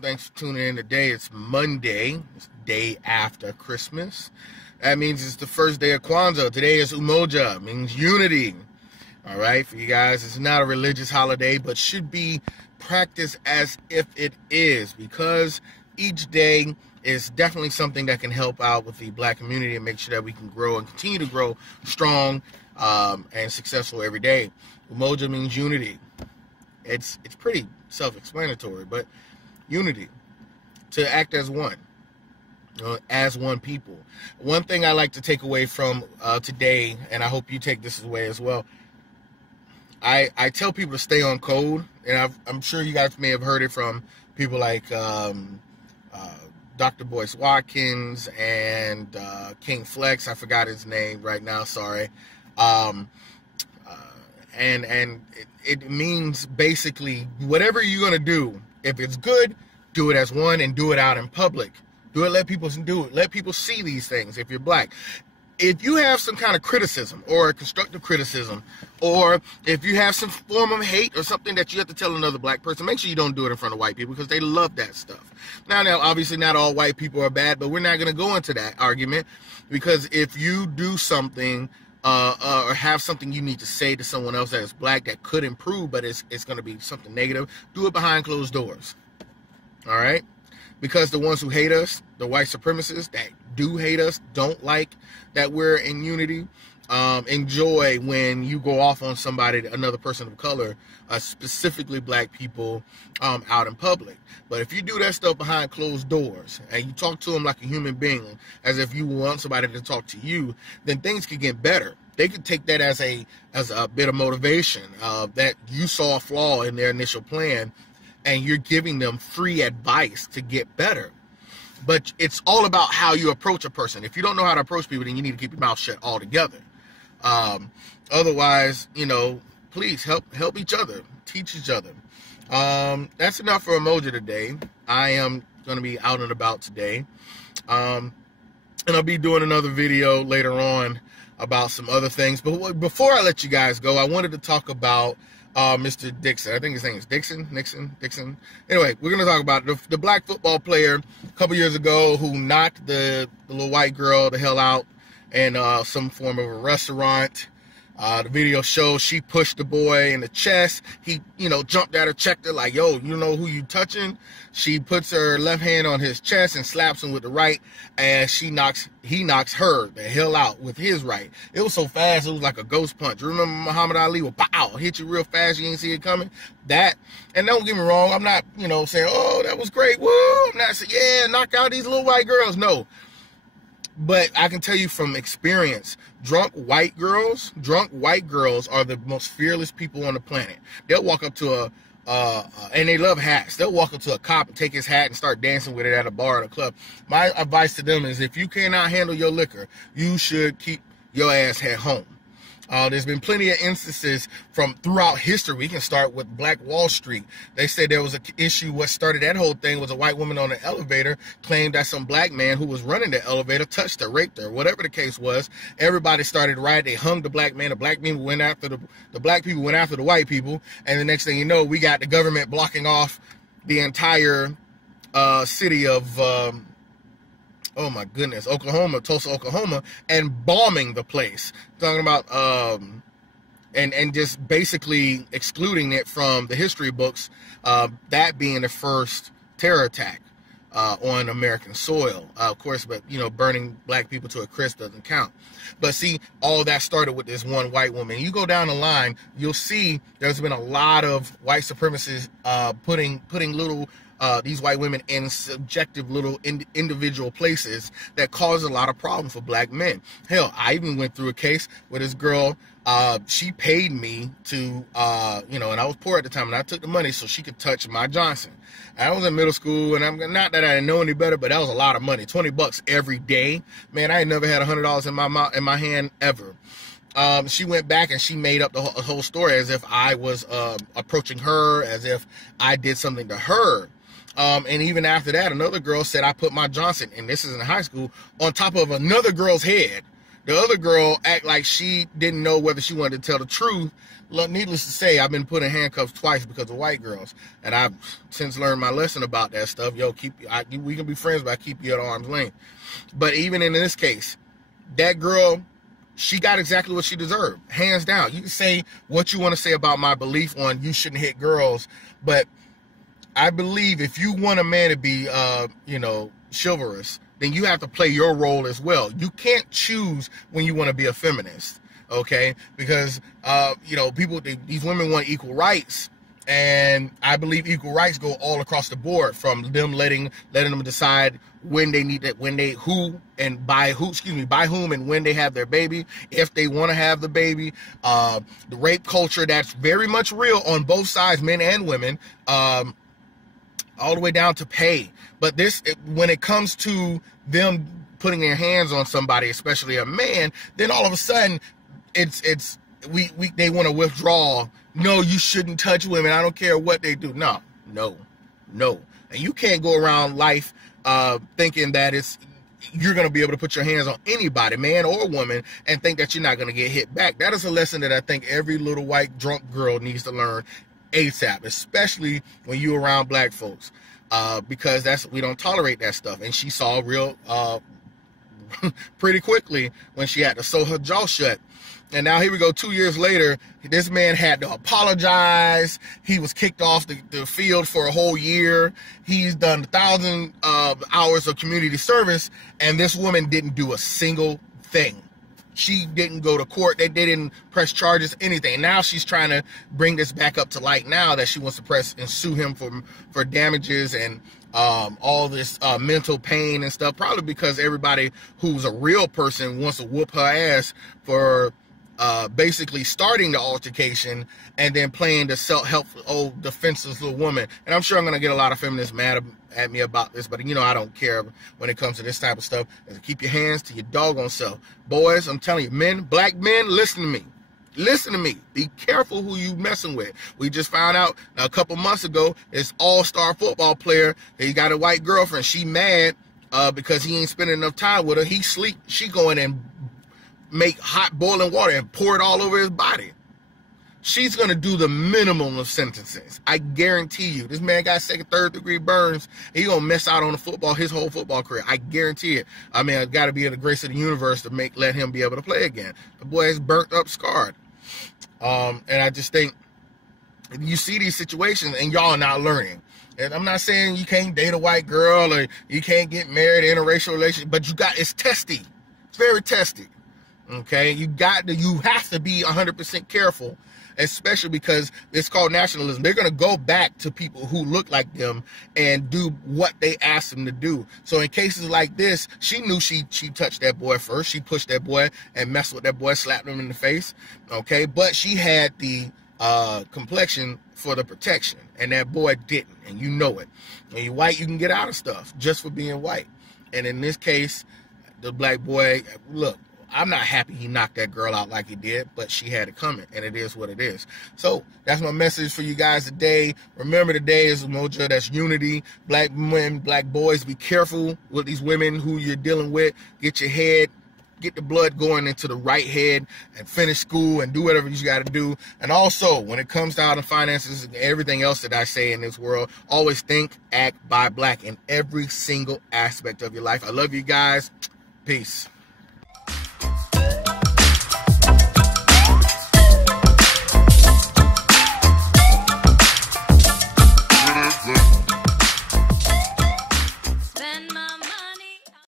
Thanks for tuning in today. It's Monday. It's day after Christmas. That means it's the first day of Kwanzaa. Today is Umoja. It means unity. All right, for you guys, it's not a religious holiday, but should be practiced as if it is, because each day is definitely something that can help out with the Black community and make sure that we can grow and continue to grow strong and successful every day. Umoja means unity. It's pretty self-explanatory, but unity, to act as one, as one people. One thing I like to take away from today, and I hope you take this away as well, I tell people to stay on code, and I'm sure you guys may have heard it from people like Dr. Boyce Watkins and King Flex. I forgot his name right now, sorry. And it means basically whatever you're going to do, if it's good, do it as one and do it out in public. Do it, let people do it. Let people see these things if you're Black. If you have some kind of criticism or a constructive criticism, or if you have some form of hate or something that you have to tell another Black person, make sure you don't do it in front of white people, because they love that stuff. Now, obviously not all white people are bad, but we're not going to go into that argument, because if you do something or have something you need to say to someone else that is Black that could improve, but it's going to be something negative, do it behind closed doors. All right? Because the ones who hate us, the white supremacists that do hate us, don't like that we're in unity, enjoy when you go off on somebody, another person of color, specifically Black people, out in public. But if you do that stuff behind closed doors and you talk to them like a human being, as if you want somebody to talk to you, then things could get better. They could take that as a bit of motivation, that you saw a flaw in their initial plan, and you're giving them free advice to get better. But it's all about how you approach a person. If you don't know how to approach people, then you need to keep your mouth shut altogether. Otherwise, please help each other, teach each other. That's enough for Umoja today. I am going to be out and about today. And I'll be doing another video later on about some other things. But before I let you guys go, I wanted to talk about Mr. Dixon. I think his name is Dixon. Anyway, we're going to talk about the Black football player a couple years ago who knocked the little white girl the hell out in some form of a restaurant. The video shows she pushed the boy in the chest. He, jumped at her, checked her like, yo, you know who you touching? She puts her left hand on his chest and slaps him with the right, and he knocks her the hell out with his right. It was so fast, it was like a ghost punch. Remember Muhammad Ali would pow, hit you real fast, you didn't see it coming? That, and don't get me wrong, I'm not, saying, oh, that was great, woo, I'm not saying, yeah, knock out these little white girls, no. But I can tell you from experience, drunk white girls are the most fearless people on the planet. They'll walk up to and they love hats. They'll walk up to a cop and take his hat and start dancing with it at a bar or a club. My advice to them is, if you cannot handle your liquor, you should keep your ass at home. There's been plenty of instances from throughout history. We can start with Black Wall Street. They said there was an issue. What started that whole thing was a white woman on the elevator claimed that some Black man who was running the elevator touched her, raped her, whatever the case was. Everybody started rioting. They hung the Black man. The Black people went after the Black people went after the white people. And the next thing you know, we got the government blocking off the entire city of oh my goodness, Tulsa, Oklahoma, and bombing the place. Talking about, and just basically excluding it from the history books, that being the first terror attack on American soil. Of course, but, burning Black people to a crisp doesn't count. But see, all that started with this one white woman. You go down the line, you'll see there's been a lot of white supremacists putting little these white women in subjective little individual places that cause a lot of problems for Black men. Hell, I even went through a case where this girl, she paid me to, and I was poor at the time, and I took the money so she could touch my Johnson. I was in middle school, and I'm not that I didn't know any better, but that was a lot of money, $20 every day. Man, I had never had $100 in my hand ever. She went back and she made up the whole story as if I was approaching her, as if I did something to her. And even after that, another girl said I put my Johnson, and this is in high school, on top of another girl's head. The other girl act like she didn't know whether she wanted to tell the truth. Needless to say, I've been put in handcuffs twice because of white girls, and I've since learned my lesson about that stuff. Yo, we can be friends, but I keep you at arm's length. But even in this case, that girl, she got exactly what she deserved, hands down. You can say what you want to say about my belief on you shouldn't hit girls, but I believe if you want a man to be, chivalrous, then you have to play your role as well. You can't choose when you want to be a feminist, okay? Because, these women want equal rights, and I believe equal rights go all across the board, from them letting them decide when they need it, by whom and when they have their baby, if they want to have the baby, the rape culture that's very much real on both sides, men and women, all the way down to pay. But when it comes to them putting their hands on somebody, especially a man, then all of a sudden they want to withdraw. No, you shouldn't touch women. I don't care what they do. No. And you can't go around life thinking that you're going to be able to put your hands on anybody, man or woman, and think that you're not going to get hit back. That is a lesson that I think every little white drunk girl needs to learn ASAP, especially when you're around black folks, because we don't tolerate that stuff. And she saw real pretty quickly when she had to sew her jaw shut. And now here we go, 2 years later, this man had to apologize. He was kicked off the field for a whole year. He's done 1,000 hours of community service, and this woman didn't do a single thing. She didn't go to court. They didn't press charges, anything. Now she's trying to bring this back up to light now that she wants to press and sue him for damages and all this mental pain and stuff, probably because everybody who's a real person wants to whoop her ass for basically starting the altercation and then playing the self-helpful, old defenseless little woman. And I'm sure I'm going to get a lot of feminists mad at me about this, but I don't care when it comes to this type of stuff. Keep your hands to your doggone self. Boys, I'm telling you, black men, listen to me. Listen to me. Be careful who you messing with. We just found out a couple months ago, this all-star football player, he got a white girlfriend. She mad because he ain't spending enough time with her. He sleep. She going and make hot boiling water and pour it all over his body. She's going to do the minimum of sentences. I guarantee you. This man got second, third degree burns. He going to mess out on his whole football career. I guarantee it. I mean, it's got to be in the grace of the universe to let him be able to play again. The boy is burnt up, scarred. And I just think you see these situations and y'all are not learning. And I'm not saying you can't date a white girl or you can't get married in a interracial relationship, but it's testy. It's very testy. Okay, you have to be 100% careful, especially because it's called nationalism. They're going to go back to people who look like them and do what they asked them to do. So in cases like this, she knew she touched that boy first. She pushed that boy and messed with that boy, slapped him in the face. Okay, but she had the complexion for the protection, and that boy didn't, and you know it. When you're white, you can get out of stuff just for being white. And in this case, the black boy, look, I'm not happy he knocked that girl out like he did, but she had it coming, and it is what it is. So that's my message for you guys today. Remember, today is Umoja. That's unity. Black men, black boys, be careful with these women who you're dealing with. Get the blood going into the right head and finish school and do whatever you got to do. And also, when it comes down to finances and everything else that I say in this world, always think, act, buy black in every single aspect of your life. I love you guys. Peace.